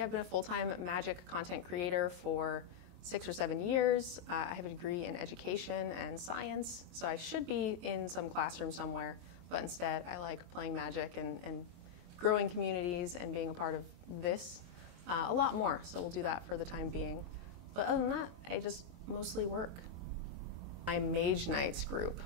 Yeah, I've been a full-time Magic content creator for 6 or 7 years. I have a degree in education and science, so I should be in some classroom somewhere, but instead I like playing Magic and growing communities and being a part of this a lot more, so we'll do that for the time being. But other than that, I just mostly work. My Mage Knights group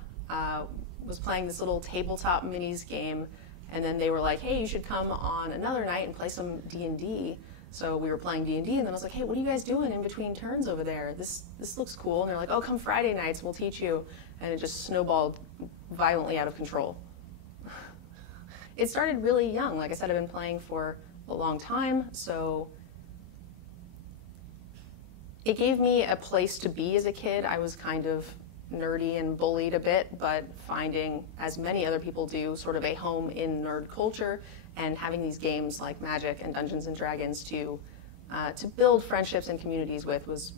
was playing this little tabletop minis game, and then they were like, hey, you should come on another night and play some D&D. So we were playing D&D, and then I was like, hey, what are you guys doing in between turns over there? This looks cool. And they're like, oh, come Friday nights, we'll teach you. And it just snowballed violently out of control. It started really young. Like I said, I've been playing for a long time, so it gave me a place to be as a kid. I was kind of nerdy and bullied a bit, but finding, as many other people do, sort of a home in nerd culture and having these games like Magic and Dungeons and Dragons to build friendships and communities with was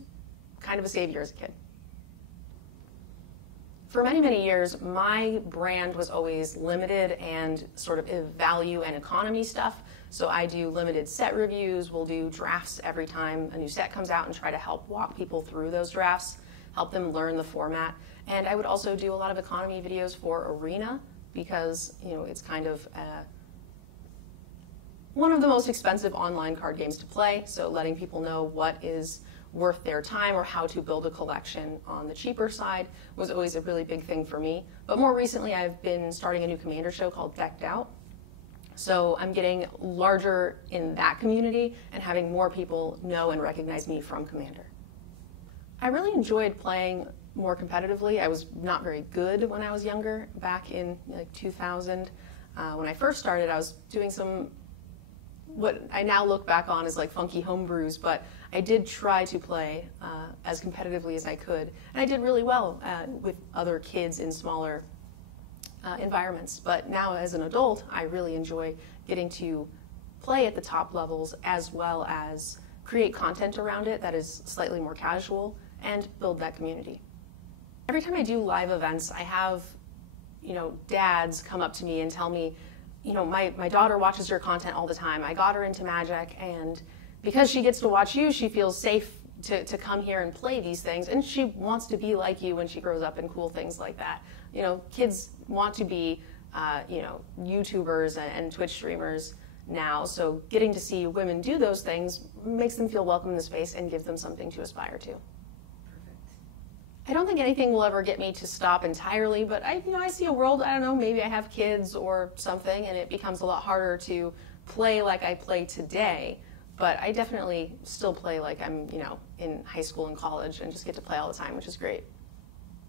kind of a savior as a kid. For many, many years, my brand was always limited and sort of value and economy stuff. So I do limited set reviews, we'll do drafts every time a new set comes out and try to help walk people through those drafts, help them learn the format. And I would also do a lot of economy videos for Arena because, you know, it's kind of one of the most expensive online card games to play, so letting people know what is worth their time or how to build a collection on the cheaper side was always a really big thing for me. But more recently, I've been starting a new Commander show called Decked Out. So I'm getting larger in that community and having more people know and recognize me from Commander. I really enjoyed playing more competitively. I was not very good when I was younger, back in like 2000. When I first started, I was doing some what I now look back on as like funky homebrews, but I did try to play as competitively as I could, and I did really well with other kids in smaller environments. But now as an adult, I really enjoy getting to play at the top levels as well as create content around it that is slightly more casual and build that community. Every time I do live events, I have, you know, dads come up to me and tell me, you know, my daughter watches your content all the time. I got her into Magic, and because she gets to watch you, she feels safe to come here and play these things, and she wants to be like you when she grows up and cool things like that. You know, kids want to be, you know, YouTubers and Twitch streamers now, so getting to see women do those things makes them feel welcome in the space and gives them something to aspire to. I don't think anything will ever get me to stop entirely, but I see a world, I don't know, maybe I have kids or something, and it becomes a lot harder to play like I play today. But I definitely still play like I'm, you know, in high school and college and just get to play all the time, which is great.